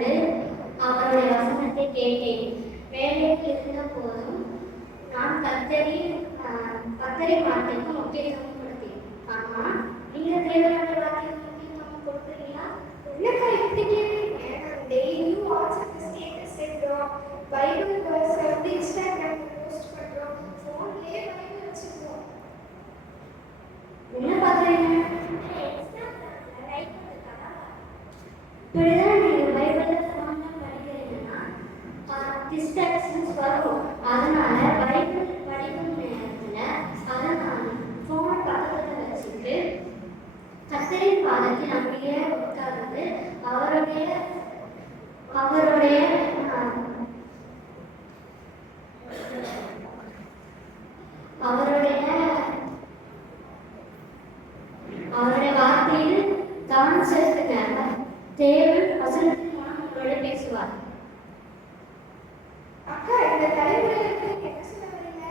கொண்டு அவருடைய வசனத்தை கேட்டேன். வேலையில் இருந்த போதும் நான் கத்தரி வார்த்தைக்கு முக்கியத்துவம் கொடுத்தேன். ஆமா, நீங்க தேவனுடைய வார்த்தைக்கு முக்கியத்துவம் கொடுக்குறீங்களா? என்னக்கா இப்படி கேட்குறீங்க? நான் டெய்லியும் வாட்ஸ்அப் ஸ்டேட்டஸ் எடுக்கிறோம், பைபிள் வேர்ஸை வந்து இன்ஸ்டாகிராமில் போஸ்ட் பண்ணுறோம், ஃபோன்லேயே பைபிள் வச்சுருக்கோம். என்ன பார்க்குறீங்க? இப்படிதான் நீங்கள் பைபிளில் ஃபோனில் படிக்கிறீங்கன்னா டிஸ்ட்ராக்ஷன்ஸ் வரும். அதனால பைபிள் படிக்கும் நேரத்தில் அதை நான் ஃபோனை பக்கத்தில் வச்சுட்டு கர்த்தரின் பாதத்தில் அப்படியே உட்கார்ந்து அவருடைய வார்த்தையில் கவனம் செலுத்தினாங்க. தேவன் வசனத்தின் மூலம் உங்களோட பேசுவார். அக்கா, இந்த தலைமுறையில என்ன சொல்ல வரீங்க?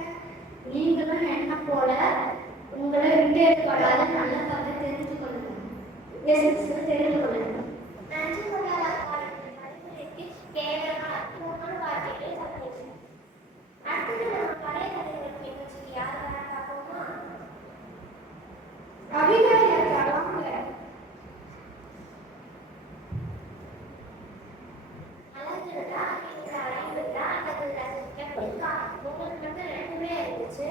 நீங்களும் என்ன போல உங்களை விட்டு எடுக்கப்படாத நல்ல பார்த்து தெரிந்து கொள்ளுங்க. தெரிந்து கொள்ளுங்க. நன்றி தலைமுறைக்கு கேவலமான அற்புதமான வார்த்தைகளை சந்திக்கிறேன். அடுத்தது நம்ம பழைய தலைவருக்கு என்ன சொல்லி யார் வேணா பார்ப்போமா? அபிகாரியம் வாங்க. அழகுடா இந்த அழகுடா உங்களுக்கு வந்து ரெண்டுமே இருந்துச்சு.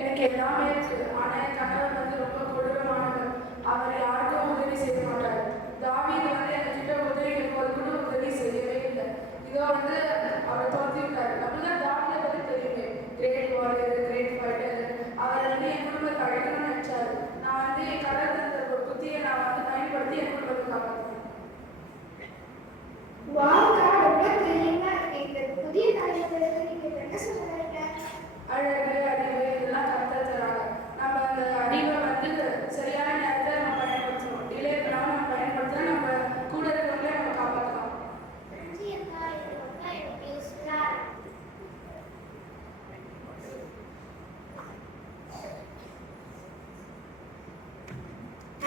எனக்கு எல்லாமே இருக்கு. ஆனா என் கணவர் வந்து ரொம்ப கொடூரமானவர். அவர் யாருக்கும் உதவி செய்ய மாட்டார். தாவீது வந்து என்கிட்ட உதவி கூட உதவி செய்யவே இல்லை. இதோ வந்து அவர் தோற்றிருக்காரு. அப்படிதான் தாவீதை பத்தி தெரியுமே, கிரேட் வாரியர், கிரேட் ஃபைட்டர். அவர் வந்து என் குடும்பத்தை அழைக்கணும்னு நினைச்சாரு. நான் வந்து என் கடல் தந்த ஒரு புத்தியை நான் வந்து பயன்படுத்தி என் குடும்பத்தை காப்பாற்றேன். வாங்கா, ரொம்ப தெரியுமா? இந்த புதிய தலைமுறைக்கு நீங்க என்ன சொல்ல வரீங்க? அழகு, அறிவு இதெல்லாம் கற்றுத் தராங்க. நம்ம அந்த அறிவை வந்து சரியான நேரத்தில் நம்ம பயன்படுத்தணும். டிலே பண்ணாமல் நம்ம பயன்படுத்தினா நம்ம கூட இருக்கிறவங்களே நம்ம காப்பாற்றலாம். நன்றி அக்கா, இது ரொம்ப எனக்கு யூஸ்ஃபுல்லா இருக்கு.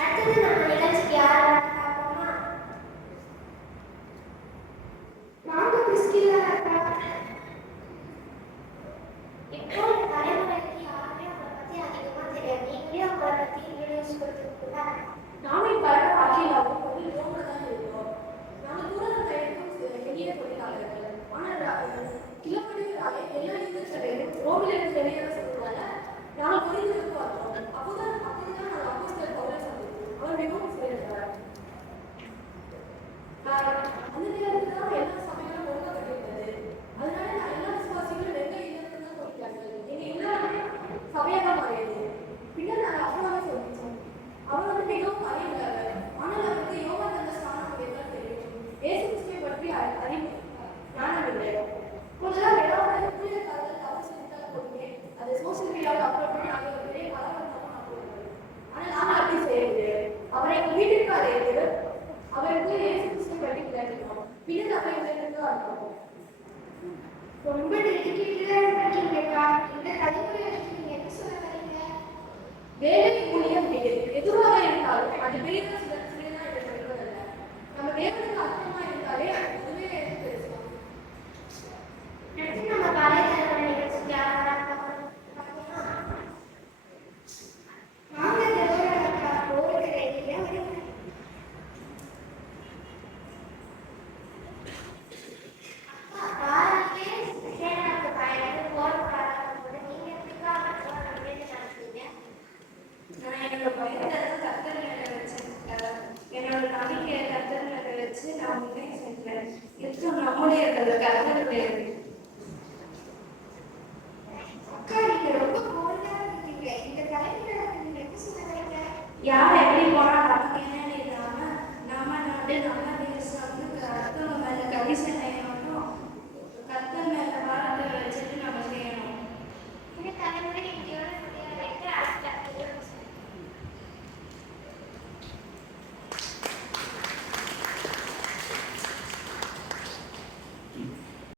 அடுத்தது நம்ம நிகழ்ச்சிக்கு யார் பார்ப்போமா? வாங்க பிரிஸ்கில்லா அக்கா. இப்போ தலைமுறைக்கு யாருமே அவரை பத்தி அதிகமா தெரியாது. நீங்களே அவரை பத்தி வீடியோஸ் கொடுத்துருக்கீங்களா? நானும் பழக ஆகியலாவும் கொஞ்சம் யோகா தான் இருக்கோம். நாங்கள் தூரம் கைக்கும் வெளியே தொழிலாளர்கள். ஆனால் கிலோமீட்டர் எல்லா யூனிவர்சிட்டியும் ரோமிலிருந்து வெளியே சொல்லுவாங்க. நாங்கள் புரிஞ்சுட்டு வரோம். அப்போதான் நாங்கள் அப்போஸ்தலர் பவுலை சந்தித்தோம். அவர் மிகவும் சிறந்தார். அந்த நேரத்தில் தான் எல்லா சமயங்களும் ஒழுங்கப்பட்டிருந்தது. அதனால நான் எல்லா விசுவாசிகளும் எங்க இல்லைன்னு தான் சொல்லிட்டாங்க. எங்க எல்லாருமே சபையாக மாறியது. பின்னர் நாங்கள் அவ்வளோவே சொல்லிச்சோம். அவர் வந்து மிகவும் அறிவுள்ளவர். ஆனால் அவருக்கு யோகா தந்த ஸ்தானம் எல்லாம் தெரியும். இயேசு கிறிஸ்துவை பற்றி அறிவு ஞானம் இல்லை. கொஞ்சம் ஏதாவது புதிய காலத்தில் தவறு செஞ்சால் போதுமே அது சோசியல் மீடியாவில் அப்லோட் பண்ணி நாங்கள் ஒரு பெரிய கலவரமாக நான் போடுவேன். ஆனால் நாங்கள் அப்படி செய்யறது அவரை எங்கள் வீட்டுக்கு அழைத்து அவருக்கு இயேசு கிறிஸ்துவை பற்றி விளையாடுறோம். பின்னர் அவரை விளையாடுறதா இருக்கும். ரொம்ப டெடிகேட்டடா இருக்கீங்கக்கா. இந்த தலைமுறைக்கு நீங்க என்ன சொல்ல வரீங்க? வேலை ஊழியம் எதுவாக இருந்தாலும் அது பெரியதா சிறியதா என்று சொல்வதல்ல. நம்ம தேவனுக்கு அர்த்தமா இருந்தாலே அதுவே பெருசுதான். அடுத்து நம்ம பழைய தலைமுறை நிகழ்ச்சிக்கு யார் வேணா பார்ப்போமா? வாங்க தேவரா அக்கா, போருக்கு ரெடியா வரீங்க? என்னோட நம்பிக்கையை கர்த்தர் மேல வச்சு நான் உண்மை செஞ்சேன். இதுவும் நம்முடைய கர்த்தருடைய அக்கா, நீங்க ரொம்ப கோல்டா இருக்கீங்க. இந்த தலைமுறைக்கு நீங்க என்ன சொல்ல வரீங்க? யாரை